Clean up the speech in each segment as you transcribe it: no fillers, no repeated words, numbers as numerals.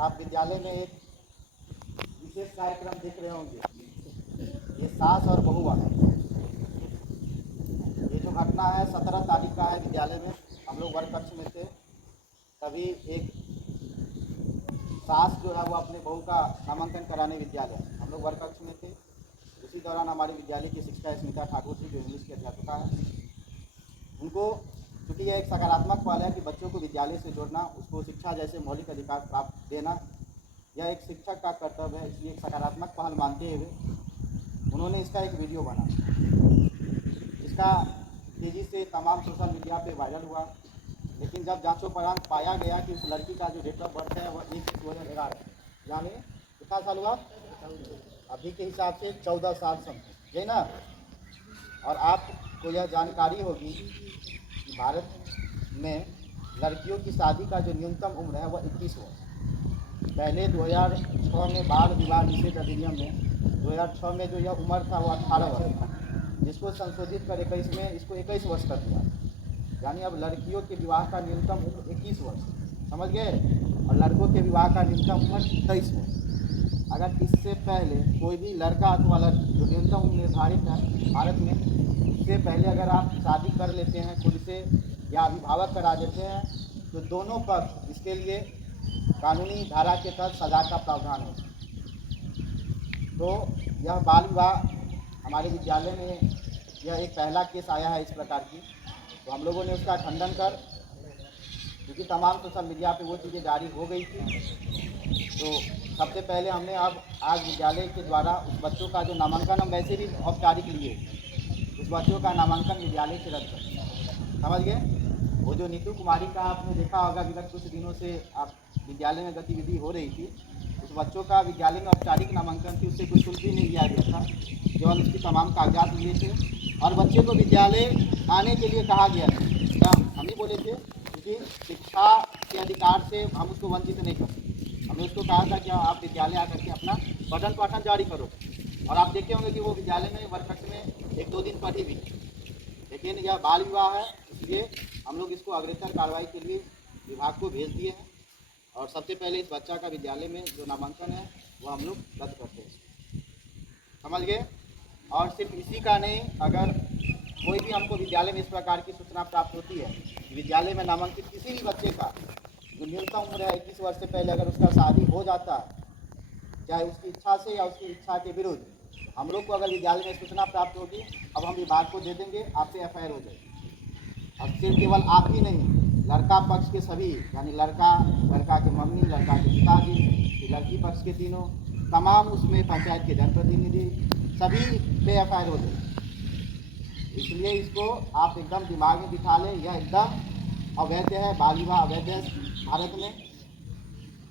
आप विद्यालय में एक विशेष कार्यक्रम देख रहे होंगे। ये सास और बहू वाला ये जो घटना है 17 तारीख का है। विद्यालय में हम लोग वर्ग कक्ष में थे, तभी एक सास जो है वो अपने बहू का नामांकन कराने विद्यालय हम लोग वर्ग कक्ष में थे। उसी दौरान हमारे विद्यालय की शिक्षिका स्मिता ठाकुर जी, जो इंग्लिश की अध्यापिका है, उनको क्योंकि यह एक सकारात्मक पहल है कि बच्चों को विद्यालय से जोड़ना, उसको शिक्षा जैसे मौलिक अधिकार प्राप्त देना, यह एक शिक्षक का कर्तव्य है। इसलिए एक सकारात्मक पहल मानते हुए उन्होंने इसका एक वीडियो बना, इसका तेज़ी से तमाम सोशल मीडिया पे वायरल हुआ। लेकिन जब जांचोपरांत पाया गया कि उस लड़की का जो डेट ऑफ बर्थ है वह 1/1/2011 यानी कितना साल हुआ, अभी के हिसाब से 14 साल समथिंग है ना। और आपको यह जानकारी होगी कि भारत में लड़कियों की शादी का जो न्यूनतम उम्र है वह 21 वर्ष। पहले 2006 में बाल विवाह निषेध अधिनियम में 2006 में जो यह उम्र था वो 18 वर्ष था, जिसको संशोधित कर 21 में इसको 21 वर्ष कर दिया। यानी अब लड़कियों के विवाह का न्यूनतम उम्र 21 वर्ष, समझ गए, और लड़कों के विवाह का न्यूनतम उम्र 23 वर्ष। अगर इससे पहले कोई भी लड़का अथवा लड़की जो न्यूनतम उम्र निर्धारित है भारत में, इससे पहले अगर आप शादी कर लेते हैं खुद से या अभिभावक करा देते हैं तो दोनों पक्ष इसके लिए कानूनी धारा के तहत सजा का प्रावधान है। तो यह बाल विवाह हमारे विद्यालय में यह एक पहला केस आया है इस प्रकार की। तो हम लोगों ने उसका खंडन कर, क्योंकि तमाम सोशल मीडिया पे वो चीज़ें जारी हो गई थी, तो सबसे पहले हमने अब आज विद्यालय के द्वारा उस बच्चों का जो नामांकन हम वैसे भी औपचारिक लिए, उस बच्चों का नामांकन विद्यालय से रद्द कर, समझ गए। वो जो नीतू कुमारी का आपने देखा होगा विगत कुछ दिनों से आप विद्यालय में गतिविधि हो रही थी, उस बच्चों का विद्यालय में औपचारिक नामांकन थी, उससे कुछ शुल्क भी नहीं लिया गया था, केवल उसकी तमाम कागजात लिए थे और बच्चे को विद्यालय आने के लिए कहा गया था। क्या हम ही बोले थे, क्योंकि शिक्षा के अधिकार से हम उसको वंचित नहीं कर सकते। हमने उसको कहा था कि आप विद्यालय आकर के अपना पठन पाठन जारी करो, और आप देखे होंगे कि वो विद्यालय में वर्ग कक्ष में 1-2 दिन पढ़ी भी। लेकिन यह बाल विवाह है, इसलिए हम लोग इसको अग्रेसर कार्रवाई के लिए विभाग को भेज दिए हैं और सबसे पहले इस बच्चा का विद्यालय में जो नामांकन है वो हम लोग रद्द करते हैं, समझ गए। और सिर्फ इसी का नहीं, अगर कोई भी हमको विद्यालय में इस प्रकार की सूचना प्राप्त होती है कि विद्यालय में नामांकित किसी भी बच्चे का जो न्यूनतम उम्र है 21 वर्ष से पहले अगर उसका शादी हो जाता है, चाहे उसकी इच्छा से या उसकी इच्छा के विरुद्ध, हम लोग को अगर विद्यालय में सूचना प्राप्त होगी, अब हम विभाग को दे देंगे, आपसे एफआईआर हो जाएगी। और सिर्फ केवल आप ही नहीं, लड़का पक्ष के सभी, यानी लड़का के मम्मी, लड़का के पिताजी, लड़की पक्ष के तीनों, तमाम उसमें पंचायत के जनप्रतिनिधि, सभी पे एफआईआर हो जाएगी। इसलिए इसको आप एकदम दिमाग में बिठा लें, यह एकदम अवैध है, बाल विवाह अवैध है भारत में।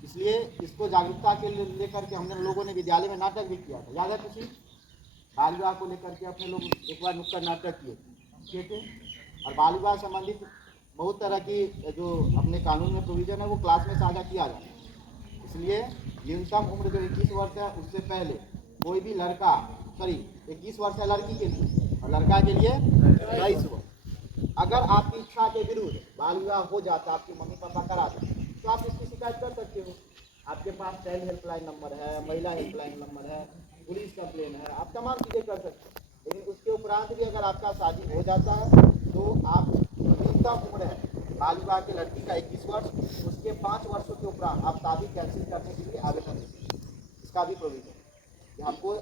इसलिए इसको जागरूकता के लिए लेकर के हमने लोगों ने विद्यालय में नाटक भी किया था, याद है किसी बाल विवाह को लेकर के अपने लोग एक बार नुक्कड़ नाटक किए थे। और बाल विवाह संबंधित बहुत तरह की जो अपने कानून में प्रोविज़न है वो क्लास में साझा किया जाता है। इसलिए न्यूनतम उम्र जो 21 वर्ष है उससे पहले कोई भी लड़का, 21 वर्ष है लड़की के लिए और लड़का के लिए 22 वर्ष, अगर आपकी इच्छा के विरुद्ध बाल विवाह हो जाता, आपके मम्मी पापा करा दें, तो आप इसकी शिकायत कर सकते हो। आपके पास चाइल्ड हेल्पलाइन नंबर है, महिला हेल्पलाइन नंबर है, पुलिस कंप्लेन है, आप तमाम चीज़ें कर सकते हैं। लेकिन उसके उपरांत भी अगर आपका शादी हो जाता है तो आप न्यूनतम उम्र है बाल विवाह की लड़की का 21 वर्ष, उसके 5 वर्षों के उपरांत आप शादी कैंसिल करने के लिए आवेदन देते हैं। इसका भी प्रोविजन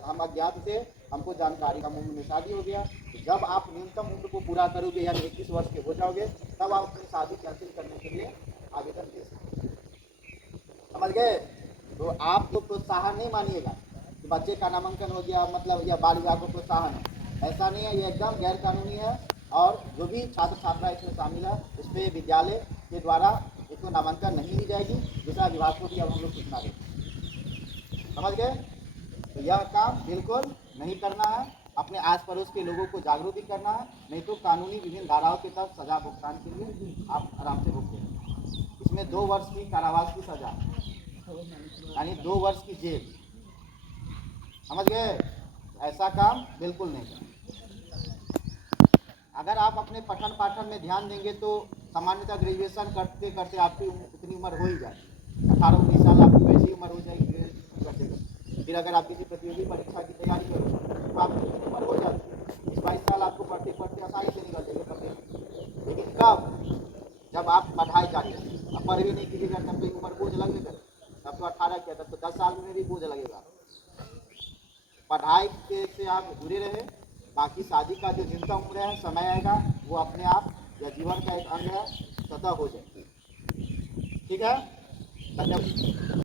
हम अज्ञात थे, हमको जानकारी, हम उम्र में शादी हो गया, तो जब आप न्यूनतम उम्र को पूरा करोगे यानी 21 वर्ष के हो जाओगे, तब आप अपनी शादी कैंसिल करने के लिए आवेदन दे सकते हैं, समझ गए। तो आप तो प्रोत्साहन नहीं मानिएगा कि बच्चे का नामांकन हो गया मतलब यह बाल विवाह को प्रोत्साहन है, ऐसा नहीं है, ये एकदम गैर कानूनी है। और जो भी छात्र छात्रा इसमें शामिल है उस पर विद्यालय के द्वारा इसको नामांकन नहीं दी जाएगी, दूसरा विभाग को भी अब हम लोग सूचना देंगे, समझ गए। तो यह काम बिल्कुल नहीं करना है, अपने आस पड़ोस के लोगों को जागरूक भी करना है, नहीं तो कानूनी विभिन्न धाराओं के तहत सजा भुगतान के लिए आप आराम से भुगतेंगे। इसमें 2 वर्ष की कारावास की सजा, यानी 2 वर्ष की जेल, समझ गए। ऐसा काम बिल्कुल नहीं करना। अगर आप अपने पठन पाठन में ध्यान देंगे तो सामान्यतः ग्रेजुएशन करते करते आपकी इतनी उम्र हो ही जाए, 18-19 साल आपकी अगर आप किसी प्रतियोगी परीक्षा की तैयारी करो तो आपकी उम्र हो जाती है, 22 साल आपको पढ़ते पढ़ते आसानी से निकल जाएगा पढ़ते। लेकिन कब? जब आप पढ़ाई जारी रखें। अब पढ़ भी नहीं कीजिएगा तब तो उम्र बोझ लगने करे, तब तो 18 किया, तब तो 10 साल में भी बोझ लगेगा। पढ़ाई के से आप जुड़े रहे, बाकी शादी का जो न्यूनतम उम्र है, समय आएगा वो अपने आप या जीवन का एक अंग है, स्वतः हो जाए। ठीक है, धन्यवाद।